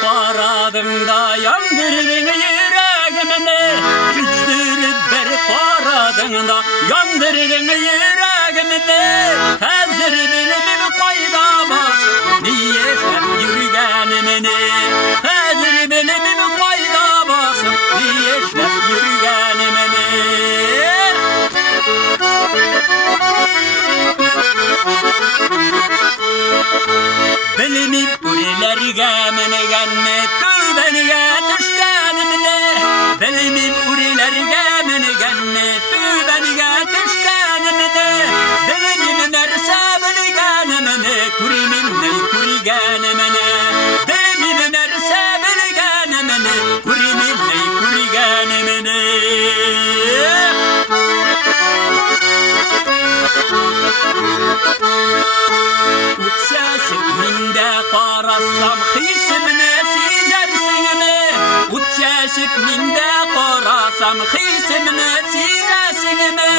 qaradın da yandırdın yüreğimini. Küstürüp berip qaradın da yandırdın yüreğimini. Hazır bilmem qayda basıp niyetlep yürügenimini. Hazır bilmem qayda basıp niyetlep yürügenimini. Bilmip urilerge menegenne tübeniye düşkenimde. Bilmip urilerge menegenne tübeniye düşkenimde. Bilmip merse bilgenimine kurimim ney kurigenimine. Bilmip merse bilgenimine kurimim ney kurigenimine. Uçaşıkminde qarasam xisimini sizersinimi. Uçaşıkminde qarasam xisimini sizersinimi.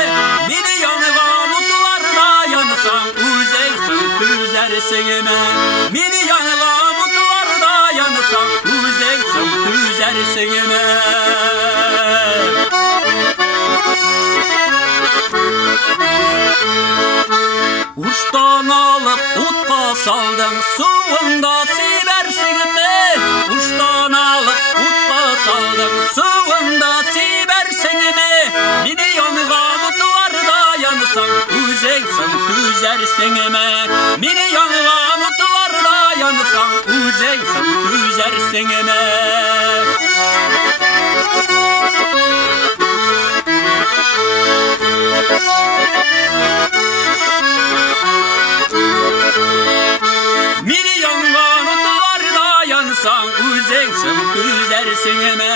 Beni yanığa mutlularda yansan uzeysin tüzersinimi. Beni yanığa mutlularda yansan uzeysin tüzersinimi. Uçtan alıp utqa saldın suvunda sibersinimi. Uçtan alıp utqa saldın suvunda sibersinimi. Beni yanığa mutlularda yansan uzeysin tüzersinimi. Beni yanığa mutlularda yansan uzeysin tüzersinimi. Mini yanğanı duvarda yansan uzeysin tüzersinime.